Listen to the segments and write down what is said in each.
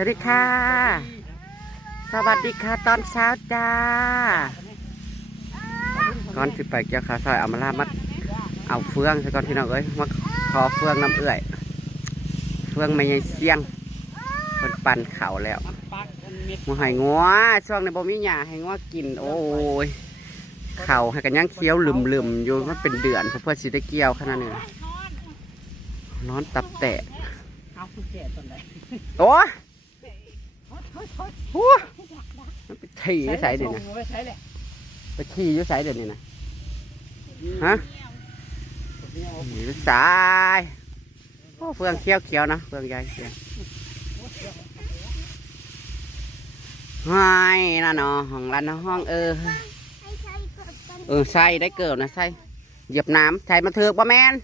วัสดีค่ะ สวัสดีค่ะตอนเช้าจ้า ก่อนสิไปเกี่ยวขาซอยเอามาลามาเอาเฟืองซะก่อนพี่น้องเอ้ยมาขอเฟืองน้ำเอื่อย เฟืองไม่ใช่เสียงเป็นปั่นเข่าแล้วมือหายงัวช่วงในบ่มีหญ้าให้งัวกินโอ้ยเข่าให้กันย่างเคี้ยวลืมๆอยู่มันเป็นเดือนเพื่อสิได้เกี่ยวขนาดนี้นอนตับแตกเอาคุณแก่ตอนไหัวมันไปขี่อยุ่ใส่เดี๋ยวนี้ไม่ใช่แหละไปขี่อยุ่ใส่เดี๋ยวนี้นะฮะอยุ่สายโอ้เฟืองเขียวเขียวๆนะเฟืองใหญ่เขียวไห้น่ะเนาะห้องร้านห้องเออเออใส่ได้เกิดนะใส่เหยียบน้ำใส่มาถือกบ่แมน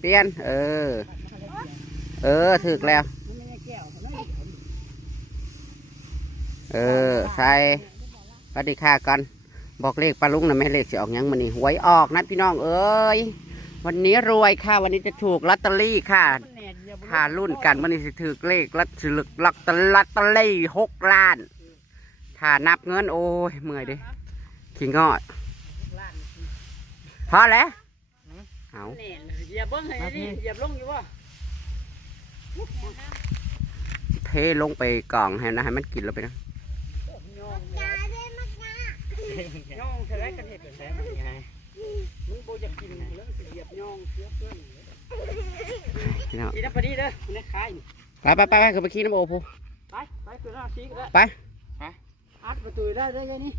เปลี่ยนเออ เออถือกแล้ว เออใส่ปฏิค่าก่อนบอกเลขปลาลุงนะไม่ให้เลขสิออกหยังมันนี่หวยออกนะพี่น้องเอ้ยวันนี้รวยค่ะ วันนี้จะถูกลอตเตอรี่ค่ะถ้ารุ่นกันวันนี้สิถือเลขลัตถือลอตเตอรี่ลอตเตอรี่หกล้านถ้านับเงินโอ้ยเมื่อยเดิขี้งอดพอแล้วเอาเหยียบเบิ้งให้ดิเหยียบลงอยู่วะเทลงไปกล่องให้นะให้มันกินแล้วไปนะ ย่องเท่าไรกันเห็ดแท้มันยังไงมึงโบอยากกินแล้วเหยียบย่องเสียเพื่อนพี่น้องกินได้พอดีเด้อในขายไปไปไปไปคือไปขี้น้ำโอพูไปไปตัวหน้าซีก็ได้ไปอัดประตูได้ได้ไงนี่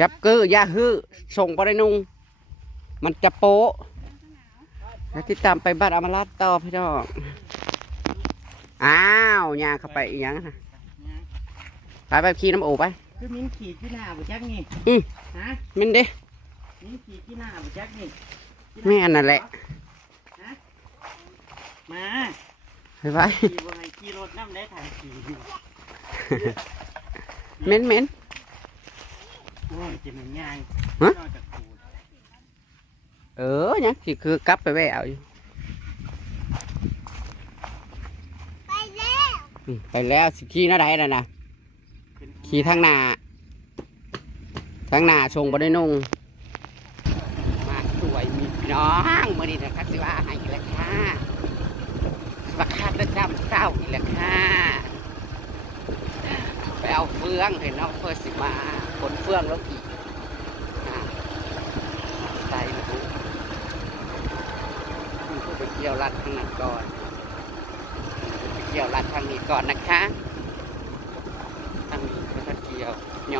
ยับกืออยาฮือส่งไปได้นุงมันจะโป๊ะแล้วที่ตามไปบ้านอมราชต่อพี่น้องอ้าวยาเข้าไปอีกอย่างนะไปไปขี่น้ำโอไป คือมิ้นขีดที่หน้าบุจักนี่อืมฮะมินเด้มิ้นขีดที่หน้าบุจักนี่แม่นั่นแหละมาไปไปขี่บนไงขี่รถน้ำได้ถ่ายขี่เม้นเม้นโอ้ยจะมันง่ายฮะนอกจากกูเออเนี่ยสิคือกลับไปแววอยู่อืมไปแล้วสิขี่หน้าใดน่ะนะเป็น ขี่ทางหน้าทางหน้าชงบ่ได้นุ่งมาสวยมีพี่น้องมื่อนี้นะครับสิว่าให้อีกแล้วค่ะระคาดได้ซ้ำเศร้าอีกแล้วค่ะไปเอาเฟืองเห็นเนาะเพื่อสิมาขนเฟืองแล้วอีกอ่าใส่ลูกคุณผู้ไปเกี่ยวรัดทางนั้นก่อนไปเกี่ยวรัดทางนี้ก่อนนะคะ เนี่ย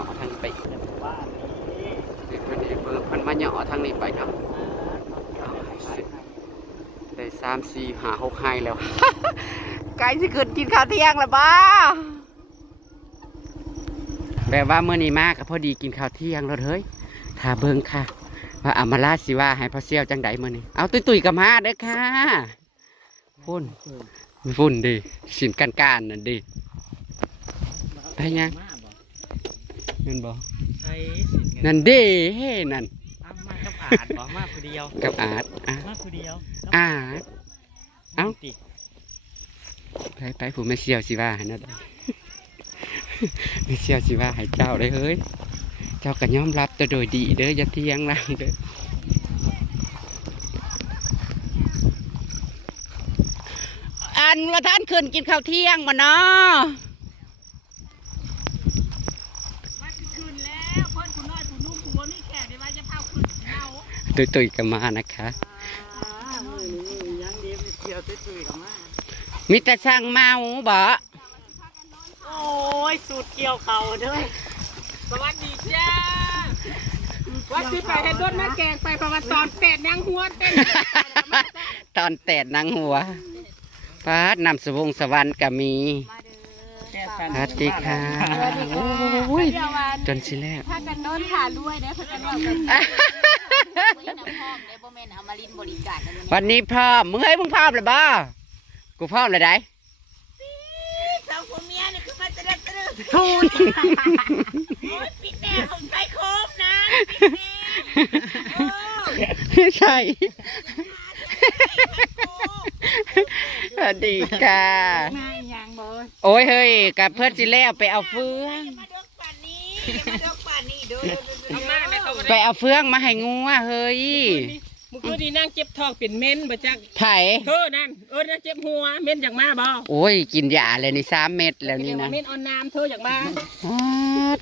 วเหาะทางนี้ไปอีกบ้านนี้เด็กมันเด็กเบิกมันมาเหาะทางนี้ไปเนาะเอาให้สิได้สามสี่หาหกไฮแล้วไก่สิเกิดกินข้าวเที่ยงแล้วบ้าแบบว่าเมื่อนี้มากพอดีกินข้าวเที่ยงแล้วเฮ้ยถ้าเบิ่งค่ะ ว่าอามาลาสิว่าให้พ่อเซี่ยวจังใดมื่อนี้เอาตุยตุยๆกับมาเด้อค่ะพุ่นพุ่นดิสินกันการนั่นดิไปยัง นั่นบ่ใช้สินเงินนั่นเด้เฮ้นั่นเอามากับอาดบ่มาคนเดียวกับอาร์ตอะมาคนเดียวอาร์ตเอ้า ติไปไปผู้แม่เซี่ยวสิว่าให้นะเด้อแม่เซี่ยวสิว่าให้เจ้าเลยเฮ้ย เจ้าก็ยอมรับแต่โดยดีเด้ออย่าเที่ยงหลังเด้ออันว่าท่านขึ้นกินข้าวเที่ยงมาเนาะ มาคืนแล้วเพิ่นผู้น้อยผู้นุ่มผู้บ่มีแขกได้ว่าจะเผาขึ้นเมา ตุยตุยๆกันมานะคะอ่ามื้อนี้ยังเดียวเที่ยวตุ้ยๆกับมามีแต่ช่างเมาบ่โอ้ยสูตรเกี่ยวเขาเด้อสวัสดีจ้าว่าสิไปให้ต้นมาแกงไปเพราะว่าตอนแปดนางหัวเต้นตอนแตดนางหัวปาดนำสวงสวรรค์ก็มีสวัสดีค่ะสวัสดีค่ะโอ้ยเดี๋ยววันจนสิแล้วถ้ากันโดนขาด้วยได้ถ้ากันว่า กันไม่น้ำหอมได้บ่แม่นเอามาลินบริการนั่นวันนี้พร้อมมึงเฮ้ยมึงพร้อมเลยบ้ากูพร้อมเลยได้สองผัวเมียนี่คือมาตะเดตะเดทูนโอ้ยปิดแน่ของไทยโคมนะใช่สวัสดีค่ะมาอีหยังบ่โอ้ยเฮ้ยกับเพื่อนสิแล้วไปเอาเฟือง แม่เขาบ่ไปเอาเฟืองมาให้งูอะเฮ้ยมึงคือนี่นั่งเจ็บท้องเป็นเม้นบ่จักไผ่เธอนั่นเออนั่นเจ็บหัวเม้นอยากมาบ่โอ้ยกินยาเลยนี่สามเม็ดแล้วนี่นะเม้นออนน้ำเธออยากมา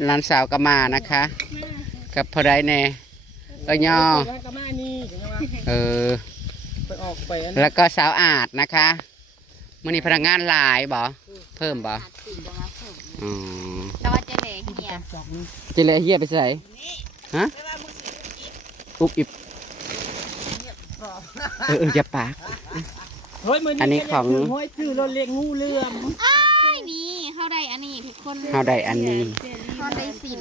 หลานสาวก็มานะคะ กับพอได้แน่เอ้ยย่อแล้วก็มานี่เดี๋ยวจะมาเออไปออกไปอันแล้วก็สาวอาดนะคะมื่อนี้พนักงานหลายบ่เพิ่มบ่อาจสิจะมาเพิ่มอ๋อ แต่ว่าเจะเหล ยเหียเจเลยเฮียไปใส่ฮะอุบอิบเออเอออย่าปากเฮ้ยมืออันนี้ของห้อยชื่อรถเรียกงูเหลื่อมไอ้นี่เข้าได้อันนี้ทุกคนเฮาได้อันนี้เข้าได้สิน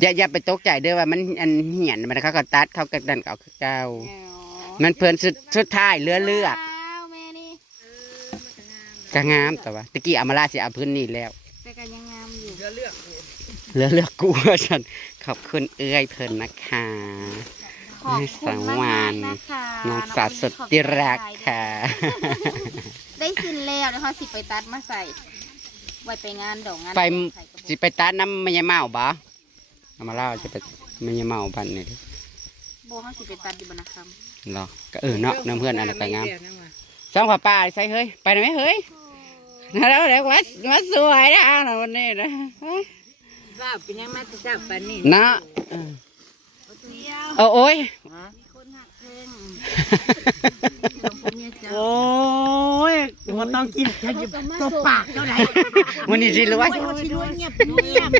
อย่าอย่าไปตกใจเด้อว่ามันอันเหียนมันเขาก็ตัดเขาก็ดันเอาคือเก่าอ๋อมันเพิ่นสุดสุดท้ายเหลือเลือกว้าวแม่นี่ก็งามแต่ว่าตะกี้เอามาลาสิเอาพื้นนี่แล้วแต่ก็ยังงามอยู่เรือเลือก เหลือเลือกกูว่าฉันขอบคุณเอื้อยเพิ่นนะคะขอบคุณมากๆนะคะน้องสาวสุดที่รักค่ะ ได้สินแล้วเดี๋ยวเขาสิไปตัดมาใส่ไว้ไปงานดอกงานไปใส่กระบอกสิไปตัดน้ำมันยาเมาบ่เอามาเล่าจะไปมันยาเมาบันนี่ดิโบเขาสิไปตัดอยู่บนนะครับเหรอก็เออเนาะน้ำเพื่อนอันนั้นก็งามสองผ้าป่าใส่เฮ้ยไปได้ไหมเฮ้ยแล้วเดี๋ยววัดวัดสวยนะเอาวันนี้นะ ทราบเป็นยังมาจะทราบปานนี้เนาะเออเดียวเอาโอ้ยมีคนหักเพลงโอ้ยมันต้องกินแค่ตัวปากเท่าไหร่มันนี่สิรวยโอ้ยชิรวยเงียบเงียบ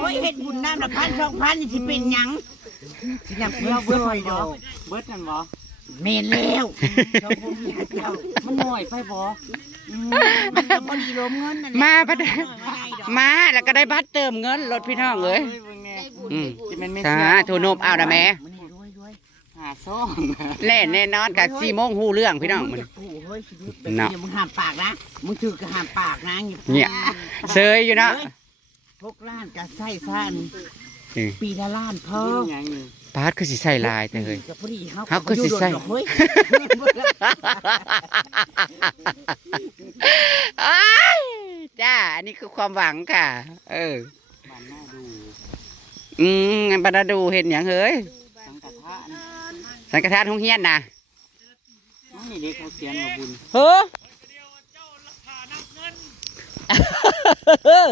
โอ้ยเฮ็ดบุญน้ำละพันสองพันนี่สิเป็นหยังสินำเพื่อเพื่อหอยดอกเบิดกันบ่เมนแล้วเจ้าบ่มีหาเจ้ามันหน่อยไปบ่อืมมันก็บ่ดีลมเงินนั่นแหละมาปะ เดน้อยว่าไงดอกมาแล้วก็ได้บัตรเติมเงินรถพี่น้องเลยได้บุญอืมได้บุญสาธุนบเอานะแม่มันนี่รวยรวยหาซ่องแน่แน่นอนกับสี่โมงหูเรื่องพี่น้องมันโอ้เฮ้ยชีวิตเนาะอย่ามึงห้ามปากนะมึงถือก็ห้ามปากนะเนี่ยเซยอยู่เนาะพกล้านกับไส้ซ่านอืมปีละล้านพอยังนี่ ปาดคือสิใส่ลายแต่เฮ้ย กับพอดีเขาเขาก็สิใส่ อยู่โดนดอกเฮ้ยอ้ายจ้า อันนี้คือความหวังค่ะ เออบ้านหน้าดูอืมงั้นบรรดาดูเห็นอย่างเฮ้ย สังกะทะนะสังกทานหงเฮียนนะนี่เด็กเขาเขียนว่าบุญเฮ้อ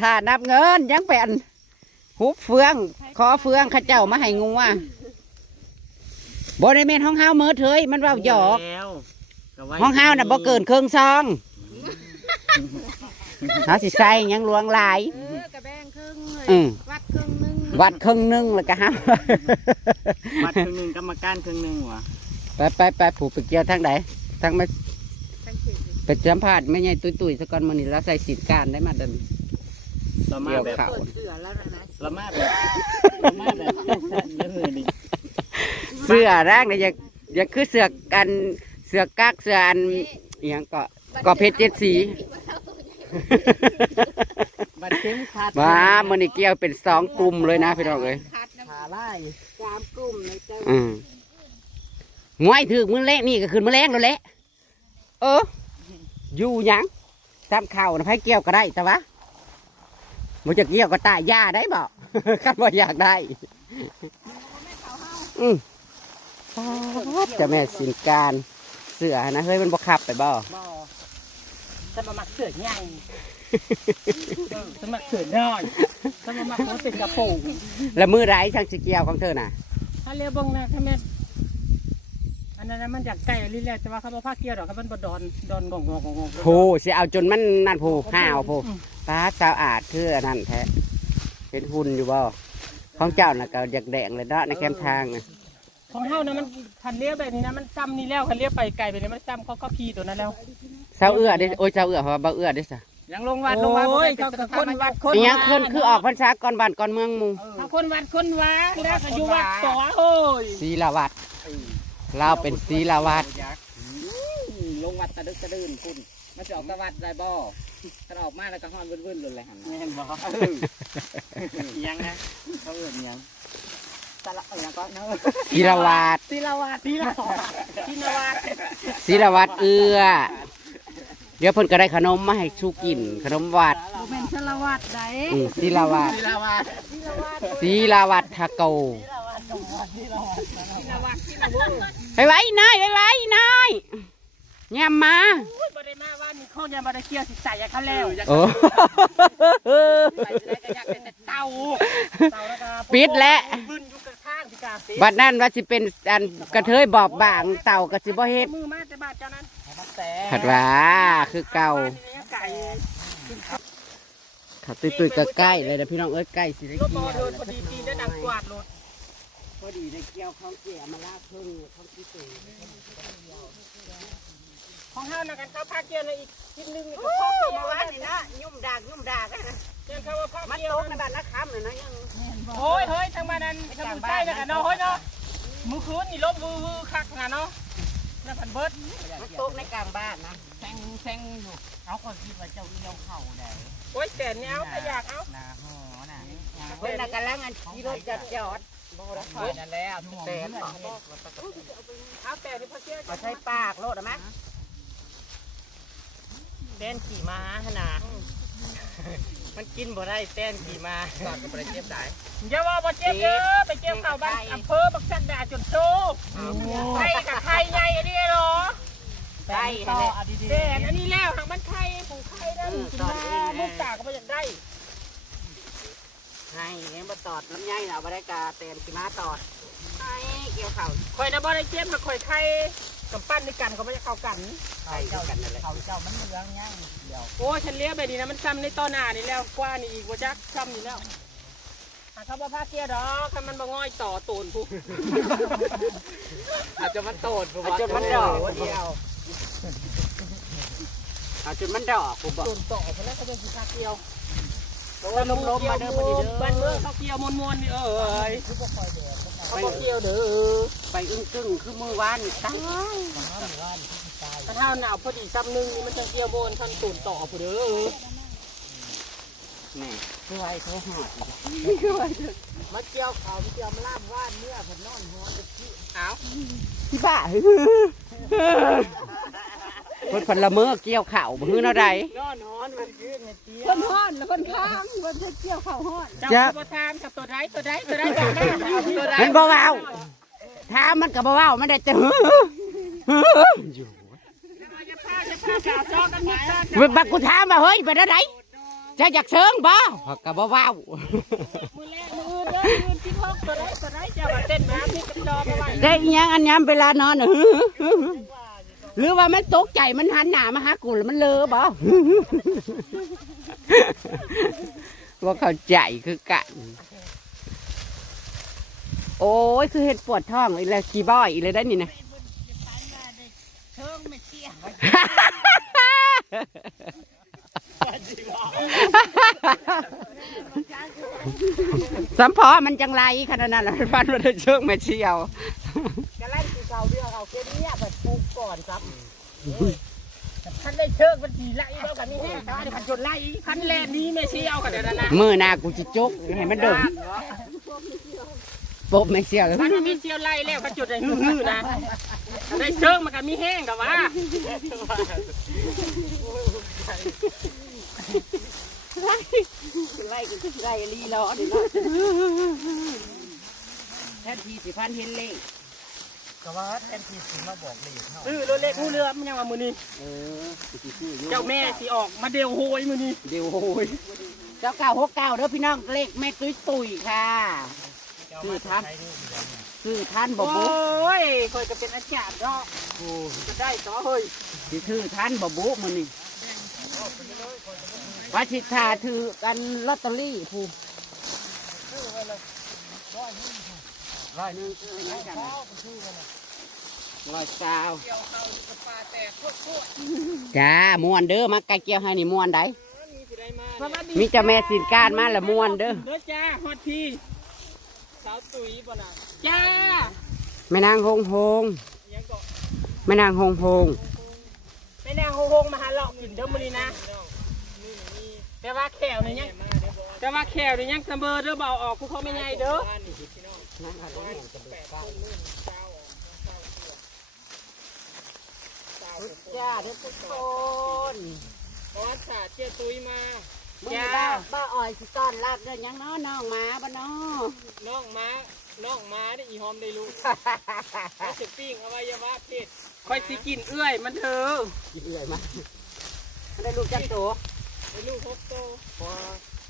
ถ้านับเงินยังเป็น หุบเฟือง ขอเฟืองเข้าเจ้ามาให้งูอะบริเวณห้องเฮาเมิดเฮ้ยมันเว่าหยอกแล้วก็ไว้ห้องเฮาน่ะบ่เกินเครื่องซองเขาสิใส่หยังหลวงหลาย เออกระแบงครึ่งเลยอืม วัดครึ่งหนึงวัดครึ่งหนึงแล้วก็เฮา วัดครึ่งหนึงกรรมการครึ่งหนึงวะไปไปไปผูกไปเกี่ยวทางไหนทางมาไปสัมภาษณ์ไม่ใช่ตุยตุยๆสกอนมือนี่แล้วใส่สินการได้มาเดินเรามาเกี่ยวแบบข่าวเปิดเสือแล้วนะนะ เรามาแบบเรามาแบบแล้วมือนี่เสื้อแรกเนี่ยอยากอยากคือเสื้อกันเสื้อกักเสื้ออันอหย่างก็ก็เพชรเจ็ดสีบัดเข็มขาดว้ามือนี่เกี่ยวเป็นสองกลุ่มเลยนะพี่น้องเลยขาไล่สามกลุ่มเลยเจ้าอืมงวยถือมือแรกนี่ก็คือมือแรงแล้วแหละเอออยู่หยังตามข่าวนะไผเกี่ยวก็ได้แต่ว่า มันจะเกี่ยวก็ตายยาได้บ่คันว่าอยากได้อืมจะแม่สินการเสือนะเฮ้ยมันบ่ขับไปบ่บ่ฉันมามักเสือใหญ่ฉันมักเสือน้อยฉันมามักหัวเป็นกระโปรงแล้วมือไรช่างสิเกี่ยวของเธอน่ะถ้าเรียกบ้งนะถ้าแม่ นอันนั้นนะมันอยากไก่ลิแล้วแต่ว่าเขาบอกภาคเกียวดอกเขาเป็นบดอนดอนงงงงงงโพสิเอาจนมันนั่นโพห้าวโพป้าสาวอาดคืออันนั้นแท้เป็นหุ่นอยู่บ่ของเจ้าน่ะก็อยากแดงเลยเนาะในแคมทางน่ะของเฮานะมันคันเลี้ยวแบบนี้นะมันซ้ำนี่แล้วคันเลี้ยวไปไกลไปนี่มันซ้ำเขาก็พีตัวนั้นแล้วสาวเอื้อเด้โอ้ยสาวเอื้อเพราะว่าบ่เอื้อเด้ซะยังลงวัดลงวัดโอ้ยบ่เขาได้ก็คนวัดคนอีหยังขึ้นคือออกพรรษาก่อนบ้านก่อนเมืองหมู่เอาคนวัดคนว้าแล้วก็อยู่วัดต่อโอ้ยศีลาวัด เราเป็นศีลาวัดลงวัดตะดึกตะดื่นคุณมันจะออกตะวัดได้บ่ถ้าออกมาแล้วก็ฮ้อนวุ่นๆเลยหันแม่นบ่ยังนะเขาเอิ้นยังตะละเอิ้นยังก็เนาะศีลาวัดศิลาวัดศิลาวัดศิลาวัดศีลาวัดเอื้อ เดี๋ยวเพิ่นก็ได้ขนมมาให้ชูกิน ขนมวัดเป็นชลวัดใดอืมศิลาวัดศิลาวัดศิลาวัดทาโก ไปไว้นายไปไว้นายแง่มาบ่ได้มาว่ามีข้าวยังบ่ได้เกี่ยวสิใส่เขาแล้วโอ้ใส่ได้ก็อยากเป็นแต่เต่าเต่าแล้วก็ปิดแล้วบึ้นอยู่ข้างๆสิกาสิบัดนั้นว่าสิเป็นอันกระเทยบอบบางเต่าก็สิบ่เฮ็ดมือมาแต่บาดเจ้านั้นแต่ผัดว่าคือเก่าไก่เขาตุยๆก็ใกล้เลยนะพี่น้องเอ้ยใกล้สิได้รถเกี่บยอวโดนพ อดีปีได้ดังกวาดรถพอดีได้เกี่ยวของเกียมาลากพึ่งของที่ตุยของเฮานะกันเขาภาคเกี่ยวในอีกชิ้นนึงนี่ก็พอเกี่ยวว่านี่นะยุ่มดากยุ่มดากนะเกี่ยวเขาว่าภามันเกี่ยตวกในบ้านนักค้ำเลยนะยังโอ้ยเฮ้ยทางบ้านนั้นทางบ้านใต้นะกันเนาะเฮ้ยเนาะมือคืนนี่ลบวือวือคักนะเนาะน่าพันเบิร์ดมันตกในกลางบ้านนะแซงแซงอยู่เอาคนคิดว่าเจ้าเลี้ยวเข่าได้โอ้ยแต่เนี้ยเอาแต่อยากเอาหนาห่อน่ะเพิ่นน่ะกำลังอันขี่รถจัดจอด เฮ้ยนั่นแหละเอาแต่เอาแต่นี่พอเชื่อมาใช้ปากโลดอะมั้ยเต้นขี่ม้าขนาดมันกินบ่ได้เต้นขี่ม้าก่อนก็ไปเจ็บได้อย่าว่าบ่เจ็บเด้อไปเจ็บเข่าบ้านอำเภอบักสันดาจนโตไข่กับไข่ใหญ่อันนี้เหรอได้ต่อแหละเด่นอันนี้แล้วทางมันไข่ผูกไข่นั่นกินมาลูกตาก็บ่อยากได้ ให้เนี่ยมาตอดลำไยน่ะบ่ได้กาเต็นสิมาตอดให้เกี่ยวเข่าข่อยนะบ่ได้เจ็บมาข่อยไข่กับปั้นในกันก็บ่จะเข้ากันไข่คือกันนั่นแหละเขาเจ้ามันเหลืองย่างเดียวโอ้ฉันเลี้ยงไปดีนะมันซ้ำในต้นหน้านี่แล้วกว่านี่อีกว่าจักซ้ำนี่แล้วหาเขาบ่พาเกียร์ดอกคันมันบ่ง่อยต่อตูนผู้อาจจะมันโตดผมอาจว่าจะมันดอกเดียวอาจจะมันดอกผมบอกตูนต่อเพราะแล้วเขาเป็นสิพาเกียว เพราะว่าลมๆมาเด้อพอดีเด้อบ้านเมืองเขาเกียวมวนๆนี่เอ้ยเขาเกียวเด้อไปอึ้งตึงคือมือวานตายถ้าเท่าหนาวพอดีซ้ำหนึงนี่มันจะเกียวโบนทันตูนต่อผู้เด้อแม่คือไว้เขาหอดมาเกี่ยวเขาเกี่ยวมาล่ามว่านเมื่อผมนอนหัวจะขี้อ้าวที่บ้า เพิ่นพันละเมอเกี่ยวข่าวบ่ฮื้อเนาะใด นอนหอนมันขึ้นเตี้ยคนห้อนแล้วคนข้างคนจะเกี่ยวเข่าห้อนเจ้าตัวทามกับตัวใดตัวใดตัวใดบอกแม่เอาตัวใดมันบ่เว้าถามมันก็บ่เว้ามันได้แต่ฮือฮืออยู่จะพาจะพาสาวจอกันหมดจ้าเว้ยบักกูถามว่าเฮ้ยไปได้ไดจะอยากเชิงบ่ก็บ่เว้า มือแรกมือเด้อมือที่พกตัวใดตัวใดจะมาเต้นน้ำนี่กระจอมาไว้ได้อิหยังอันยามเวลานอนน่ะฮือฮือ หรือว่ามันตกใจมันหันหน้ามาหากูแล้วมันเลอบ่ ว่าเข้าใจคือกันโอ้ยคือเห็ดปวดท้องอีแล้วขี้บ่อยอีเลยได้นี่นะเชิงไม่เชี่ยสัมพอมันจังไรขนาดนั้นล่ะฟันมันได้เชิงแม่เชียว กก่อนครับท่านได้เชิงมันสีไล่แล้วกันนี่แห้งตาเดี๋ยวพันจนไล่พันแลนนี้ไม่เชี่ยวกันเดี๋ยวนะมือหน้ากูจะจุกให้มันดมปบแม่เชียวมันมีเชี่ยวไล่แล้วพันจุดได้ฮือๆนะได้เชิงมันก็มีแห้งแต่ว่าไล่กันไล่ลีรอนี่เนาะแทนทีสิพันเห็นเลข ก็ว่าแทนที่สิมาบอกเลยเท่าเออรถเล็กงูเรือมันยังว่ามือนี้เออสิซื้ออยู่เจ้าแม่สิออกมาเดียวโหยมือนี้เดี๋ยวโอ้ยเจ้าเก่าหกเก้าเด้อพี่น้องเลขแม่ตุ้ยตุยค่ะ คือท่าน คือท่านบโอบุ้ยเคยจะเป็นอาจารย์เนาะจะได้ต่อเฮ้ยสิถือท่านบบุมันนี่ว่าชิทาถือกันลอตเตอรี่ผู้ ร้อยหนึงคืออะไรกันร้อยเก้าจ้ามวนเด้อมาไก่เกี่ยวให้นี่มวนได้มีเจ้าแม่สินการมาละมวนเด้อเด้อจ้าฮอดพี่สาวตุ๋ยบ่น่ะจ้าแม่นางฮงฮงยังก็แม่นางฮงฮงไปแนวโฮงๆมาหาหลอกกินเด้อมื้อนี้นะแต่ว่าแขวนี่ยังแต่ว่าแขวนี่ยังเสมอเด้อเบาออกคือเขาไม่ใหญ่เด้อ จ้าทุกคนเจตุยมามึงบ้าบ้าอ่อยสิต้อนรับเด้อยังน้อน้องหมาบ่น้อน้องม้าน้องม้าได้อีหอมได้รู้เขาจะปิ้งอวัยวะเพศคอยสิกินเอื้อยมันเถอะกินเอื่อยมามันได้ลูกจักโตไอ้ลูกฮกโต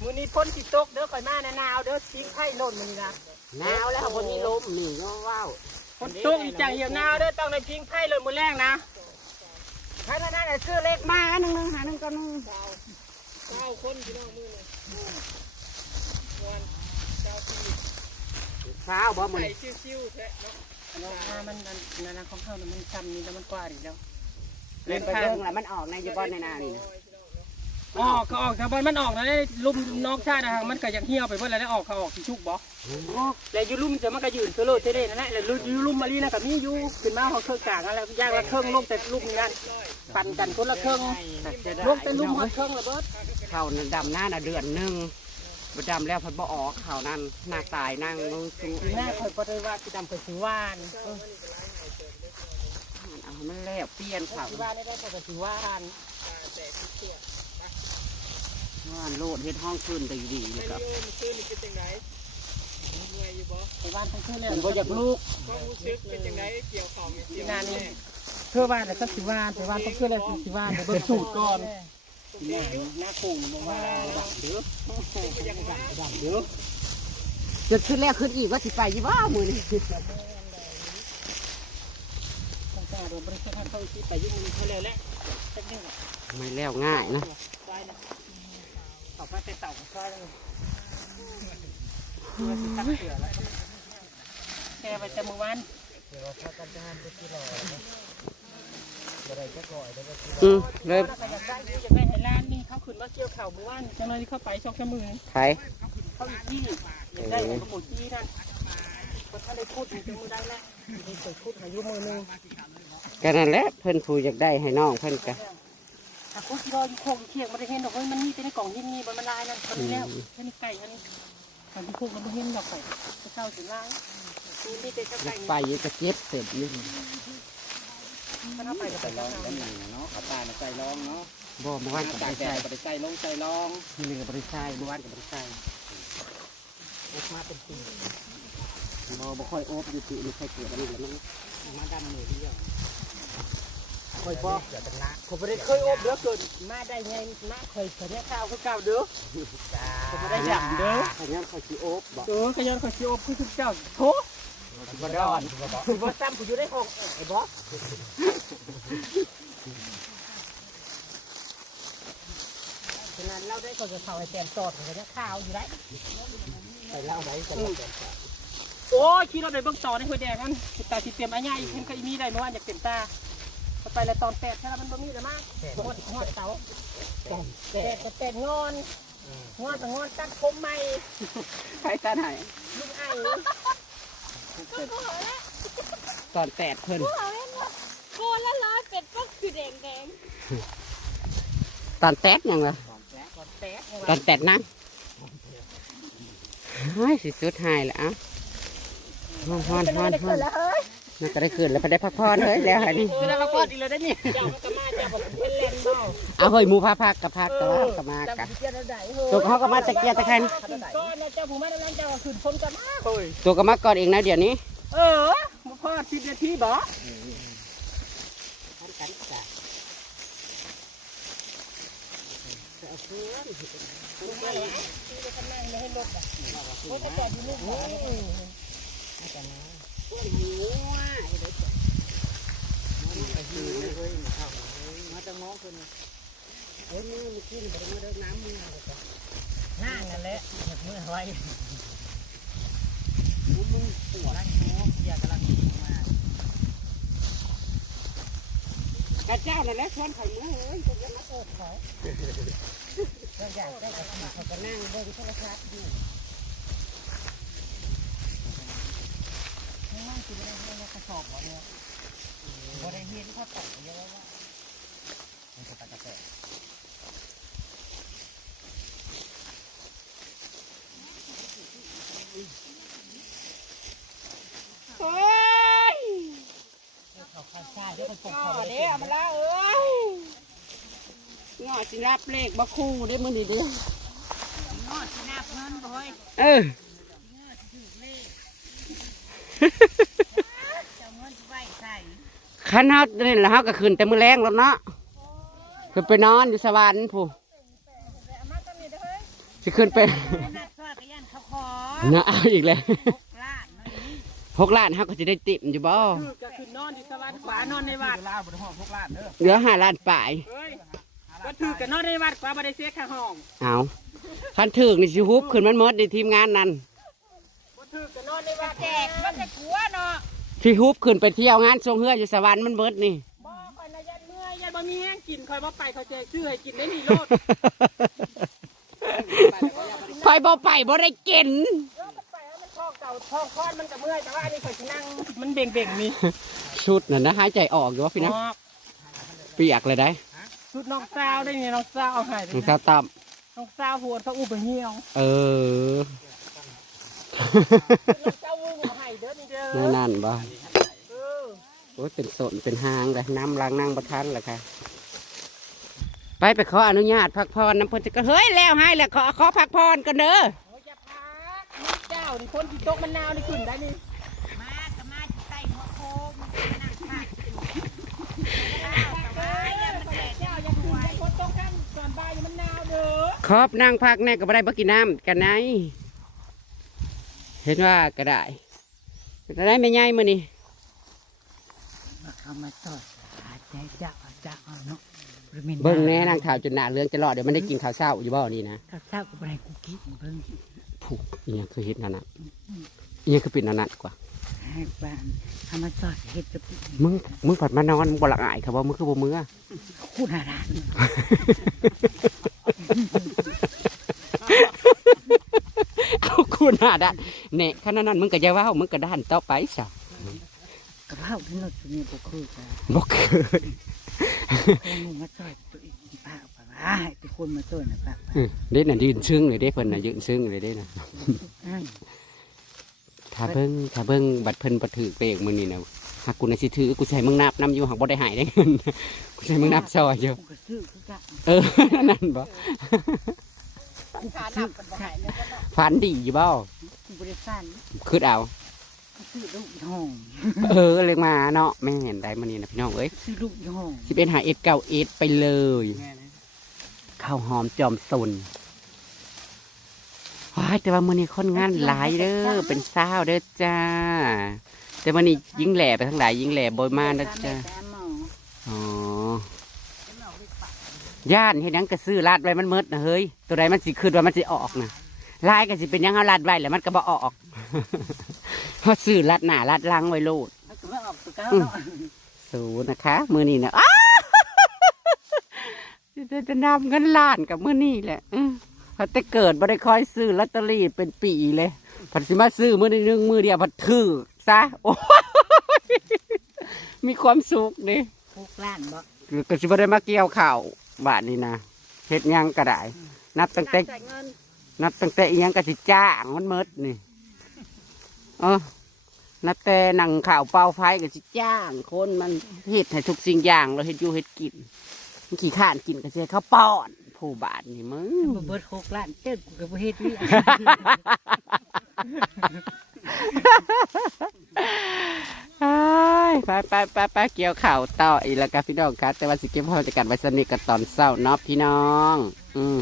มื้อนี้พ้นสิตกเด้อข่อยมาแนนาวเด้อทิ้งไข่หล่นมื้อนี้นะ หนาวแล้วคนนี้ลมนี่ย่อว้าวคนตุ้งอีจังเหี่ยวนาวเด้อต้องได้พิงไพ่เลยมื้อแรกนะใครมาได้แต่ซื้อเล็กมาหนึ่งหนึ่งหาหนึ่งก็หนึ่งเก้าคนพี่น้องมือเลยวันเก้าปีเช้าบ่มึงใส่ชิวๆแท้เนาะน้องมามันนั่นนั่นของเขามันซ้ำนี่แล้วมันกว่าดิแล้วเล่นไปเรื่องแล้วมันออกในยบอนในนานี่นะ ออกก็ออกแต่บอลมันออกนะได้ลุ่มนอกชาตินะฮะมันก็ยังเหี่ยวไปเพื่ออะไรได้ออกเขาออกที่ชุกบ่แล้วอยูลุ่มจะมันก็ยืนโซโล่เท่ๆนั่นแหละแล้วอยูลุ่มมาลีนะกับนี่อยู่ขึ้นมาเขาเครื่องกลางแล้วย่างละเครื่องลงแต่ลุ่มนี่นั่นปั่นกันคนละเครื่องลงแต่ลุ่มหมดเครื่องระเบิดเขาน่ะดำหน้าน่ะเดือนหนึ่งบ่ดำแล้วเพันบ่ออกเขานั่นหน้าตายนั่งมึงสูปีหน้าข่อยบ่ได้ว่าสิดำข่อยสิว่านเอาให้มันแล้วเปลี่ยนเขาสิว่านได้ได้ข่อยก็สิว่าน ว่านโลดเฮ็ดห้องขึ้นดีดีๆเลยครับคืนนี่เป็นจังไงเมื่อยอยู่บ่ไปว่านทั้งคืนแล้วมันบ่อยากลูกความรู้สึกเป็นจังไงเกี่ยวข้าวไม่เกี่ยวงานนี้เพื่อว่านแล้วก็สิว่านไปว่านทั้งคืนแล้วสิว่านเบิ่งสูตรก่อนหน้าหน้าโค้งบ่ว่าเด้อยังมาเด้อจะขึ้นแล้วขึ้นอีกว่าสิไปยี่ว่ามือนี่ต้องการโดนบริษัทเขาสิไปยุ่งเขาแล้วแหละจักนึงไม่แล้วง่ายนะซอยนะ เอาไปแต่เต่าซอยเลยตัวสิตักเสือแล้วแกไปจะมือวันอืมเลยอยากได้อยากได้ไทยลานนี่เขาขึ้นมาเกี่ยวเข่ามือวันจังเลยเข้าไปชอกแค่มือไถเขาอีกที่อยากได้กระปุกที่นั่นก็ถ้าได้พูดถึงมือได้แล้วมีเคยพูดอายุมือนึงก็นั่นแหละเพิ่นผู้อยากได้ให้น้องเพิ่นก็ ถ้าพูดรออยู่โคงเคียงมันได้เห็นดอกเฮ้ยมันนี่เป็นในกล่องหินนี่บนมันลายนั่นมันนี่แล้วแค่นี้ไก่อันนี้ตอนที่โคงมันไม่เห็นดอกไก่จะเข้าถึงล่างนี่นี่เป็นเจ้าไก่ไปก็เจ็บเสร็จนี่มันเอาไปกับไปลองเนาะขับตาใส่รองเนาะบ่เมื่อวานก็บ่ได้ใส่บ่ได้ใส่ลงใส่รองนี่นี่ก็บ่ได้ใส่เมื่อวานก็บ่ได้ใส่อบมาเป็นปีบ่บ่ค่อยโอบอยู่ปีนี่ค่อยเกิดอันนี้แล้วมันมาดำมือเดียวค อยบอกผมไม่ได้เคยอบเด้อเกินมาได้ไงมาเคยเคยเนี่ยข้าวคือเก่าเด้อผมไม่ได้หยำเด้อขยันค่อยสิอบบ่เออขยันขอยสิอบคือคือเจ้าโถบ่ดอนบ่ซ้ำกูอยู่ในห้องไอ้บอสฉะนั้นเราได้ก็จะเข้าไอ้แตนตอดมันจะข้าวอยู่ได้ใส่เล้าไว้ใส่โอ้ยขี่รถไปเบิ่งต่อในห้วแดงนั่นตาสิเตรียมอ้าญาอีกเห็นก็อีมีได้เมื่อวานอยากเต็มตา ไปแล้วตอนแปดถ้ามันบ่มีเลยมากหอดหอดเสาแปดแปดงอนงอนแต่งอนตัดผมใหม่ใครตาไหนลุงไอ้ตอนแปดเพิ่นโกนละร้อยเป็ดปักคือแดงแดงตอนแตดยังวะก่อนแตกตอนแตดนั่งเฮ้ยสิสุดหายแล้วอะฮอนฮอนฮอนฮอน น่าจะได้คืนแล้วพอได้พักผ่อนเลยแล้วอันนี้เออแล้วมาก่อนอีกแล้วได้นี่เจ้ามันก็มาเจ้าบอกเพื่อนเล่นบ่เอาเฮ้ยหมูพาพักกับพักกับกับมาเจ้ากับเจ้าได้เฮ้ยตัวเขาก็มาตะเกียร์ตะแคงก้อนนะเจ้าผู้มาแล้วเจ้าขึ้นพ้นกันมาเฮ้ยตัวก็มาก่อนเองนะเดี๋ยวนี้ เออมาพอสิบนาทีบ่นั่งกันแหละ เมื่อไว้มึงปวดร่างกายเกียร์กำลังมากระเจ้านั่นแหละชวนไข่มือเฮ้ยจะมาโอบเขาเราอยากได้กระถางเขาก็นั่งเบิ่งโทรศัพท์อยู่ ไม่ว่าสิไม่ได้ให้กระสอบบ่เนี่ยบ่ได้เห็นเขาตัดเยอะว่ามันจะตัดกระแตเฮ้ยเขาข้าวซ่าเดี๋ยวมันปกเขาเด้อมาละเอ้ยงอสิรับเลขบ่คู่ได้มื้อนี้เด้องอสินับเงินบ่เฮ้ยเออ เจ้าเงินสิไว้ใส่คันเฮานี่แหละเฮาก็ขึ้นแต่มื้อแรงแล้วเนาะขึ้นไปนอนอยู่สวรรค์ผู้สิขึ้นไปนัดทอดกระยันเขาขอนะเอาอีกแล้วลาดมานี้หกล้านเฮาก็สิได้ติ่มอยู่บ่คือก็คือนอนที่สวรรค์ขวานอนในวัดลาวบนห้องพวกล้านเด้อเหลือห้าล้านปลายเฮ้ยก็ถือกันนอนในวัดขวาบ่ได้เสียค่าห้องเอาคันถึกนี่สิฮุบขึ้นมันหมดในทีมงานนั้นบ่ ถือกันนอนในวัดแจกมันจะกลัวเนาะที่ฮุบขึ้นไปเที่ยวงานทรงเฮืออยู่สวรรค์มันเบิดนี่บ่คอยนะยันเมื่อยยันบ่มีแห้งกินคอยบ่ไปเขาแจกซื้อให้กินได้นี่โลดคอยบ่ไปบ่ได้กินมันไปแล้วมันท้องเก่าท้องคลอดมันก็เมื่อยแต่ว่าอันนี้ข่อยสินั่งมันเบ่งๆนี่ชุดน่ะนะหายใจออกอยู่ว่าพี่นะออกเปียกเลยได้ชุดน้องสาวได้นี่น้องสาวเอาให้ถึงซาตามน้องสาวหัวพระอุปเหี่ยว เออ น้องสาววุ้งเอาให้เด้อนี่เด้นั่นอนั่นบ่เออโอ้ยเป็นสนเป็นหางเลยน้ำล้างนั่งประทันเลยค่ะ ไปไปขออนุญาตพักผ่อนน้ำเพิ่นจะก็เฮ้ยแล้วให้แล้วขอขอพักผ่อนกันเด้อโอ้ยอย่าพักนี่เจ้านี่คนที่ตกมะนาวนี่ขึ้นได้นี่มาก็มาจะใส่หัวโคมนั่งพักไปยังมันแดดเจ้าอย่าขึ้นอย่าคนตกกันก่อนบ่ายมะนาวเด้อครอบนั่งพักแน่ก็บ่ได้บ่กินน้ำกันไหน เห็นว่าก็ได้ก็ได้ไม่ง่ายมื้อนี้เขามาตอดหาใจเจ้าเจ้าเอาเนาะบริเวณเบิ่งแน่นางข่าวจนหน้าเรื่องจะรอดเดี๋ยวมันได้กินข้าวเช้าอยู่บ่นี่นะข้าวเจ้าก็บริกูกินเบิ่งผูกอีหยังคือเฮ็ดนั่นน่ะอีหยังคือปิดนั่นน่ะกว่าให้บ้านเขามาตอดเฮ็ดจะปีมึงมึงผัดมานอนมึงบ่ละอายครับว่ามึงคือบ่มือคู่นาร้าน เอากูหน้าด้านเน่ขนาดนั้นมึงก็อย่าเว้ามึงก็ด้านต่อไปซะกระเพราที่นอตัวนี้บ่คือกันบ่เคยคนมึงมาตอดตัวอีกป้าป้าว่าให้เป็นคนมาตอดนะป้าอืมเด้น่ะยืนซึ้งเลยเด้เพิ่นน่ะยืนซึ้งเลยเด้น่ะอันถ้าเบิ่งถ้าเบิ่งบัตรเพิ่นบ่ถือเลขมื้อนี้น่ะหากกูน่ะสิถือกูสิให้มึงนับนํอยู่หากบ่ได้ให้ได้เงินกูสิให้มึงนับซอยอยู่กูก็ซื้อคือกันเออนั่นบ่ ขาหนับกันบ่หายเลยฝันดีอยู่บ่กูบริษัทคือเอากูซื้อลูกอีห้องเออเลยมาเนาะแม่นได้มื้อนี้นะพี่น้องเอ้ยซื้อลูกอีห้องสิเป็นหาเอ็ดเก้าเอ็ดไปเลยข้าวหอมจอมสนว้ายแต่ว่ามื้อนี้คนงานหลายเด้อเป็นสาวเด้อจ้า แต่มื้อนี้ยิงแหล่ไปทั้งหลายยิงแหล่บ่มาเด้อจ้าตามหมออ๋อ ย่านเฮ็ดหยังก็ซื้อลาดไว้มันหมดนะเฮ้ยตัวใดมันสิขึ้นว่ามันสิออกนะลายก็สิเป็นหยังเฮาลาดไว้แล้วมันก็บ่ออกเฮาซื้อลาดหน้าลาดหลังไว้โลดแล้วก็ไม่ออกตัวเก้าเนาะสูนะคะ มือนี้นะอ้าจะจะนำเงินล้านกับมือนี้แหละอืมพอแต่เกิดบ่ได้คอยซื้อลอตเตอรี่เป็นปีเลยผัดสิมาซื้อมือนึงมือเดียวผัดถือซะโอ้ยมีความสุขเด้หกล้านบ่ก็สิบ่ได้มาเกี่ยวข่าว บาทนี้นะเฮ็ดหยังก็ได้นับตั้งแต่จ่ายเงินนับตั้งแต่อีหยังก็สิจ้างมันเมดนี่เออนับแต่หนังข่าวเป่าไฟก็สิจ้างคนมันเฮ็ดให้ทุกสิ่งอย่างเราเฮ็ดอยู่เฮ็ดกินมันขี้ข้านกินก็สิให้เขาป้อนผู้บาทนี่มึง บ่เบิดหกล้านเจ้ากูก็บ่เฮ็ดเวิอ้าย ไปไปไปไปเกี่ยวข่าวต่ออีกแล้วกันพี่น้องครับแต่ว่าสิเก็บพอจะกันไว้สนิทกันตอนเศร้าเนาะพี่น้อง อืม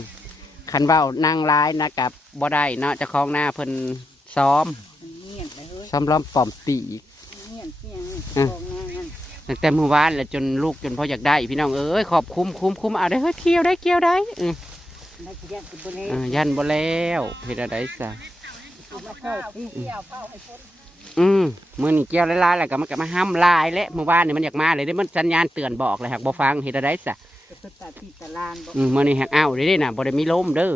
คันเว้านางร้ายนะกับบ่ได้เนาะจะคล้องหน้าเพิ่นซ้อมซ้อมล้อมปลอมปีกเงียบเสียงอะของงานตั้งแต่เมื่อวานแล้วจนลูกจนพ่ออยากได้ พี่น้องเอ้ยขอบคุ้มคุ้มคุ้มเอาได้เฮ้ยเคี่ยวได้เกี่ยวได้เออนักเรียนก็บ่ได้เออยันบ่แล้วเฮ็ดอะไรซะเอามาเข้าที่เกี่ยวเป้าให้คน อืมมื้อนี้เกี่ยวหลายๆแล้วก็มันก็มาห้ามลายแล้วเมื่อวานนี่มันอยากมาเลยได้มันสัญญาณเตือนบอกเลยหากบ่ฟังเฮ็ดอะไรซะก็คือตาที่ตารางบ่อืมมื้อนี้แฮกเอาได้เด้น่ะบ่ได้มีลมเด้อ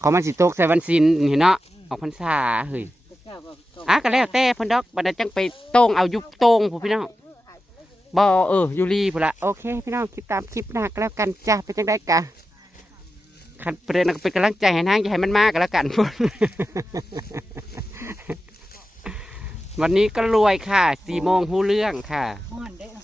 เขามันสิตกใส่วันศิลเห็นเนาะออกพรรษาเฮ้ยเจ้าก็ก็อะก็แล้วแต่เพิ่นดอกบัดนั้นจังไปโต้งเอายุบโต้งผู้พี่น้องบ่เอออยู่รีพุ่นละโอเค พี่น้องคลิปตามคลิปหน้าก็แล้วกันจ้าเป็นจังไดกะคันประเด็นนก็เป็นกำลังใจให้นางอย่าให้มันมากก็แล้วกันพุ่น วันนี้ก็รวยค่ะสี่โมงหูเรื่องค่ะฮ้อนเด้อ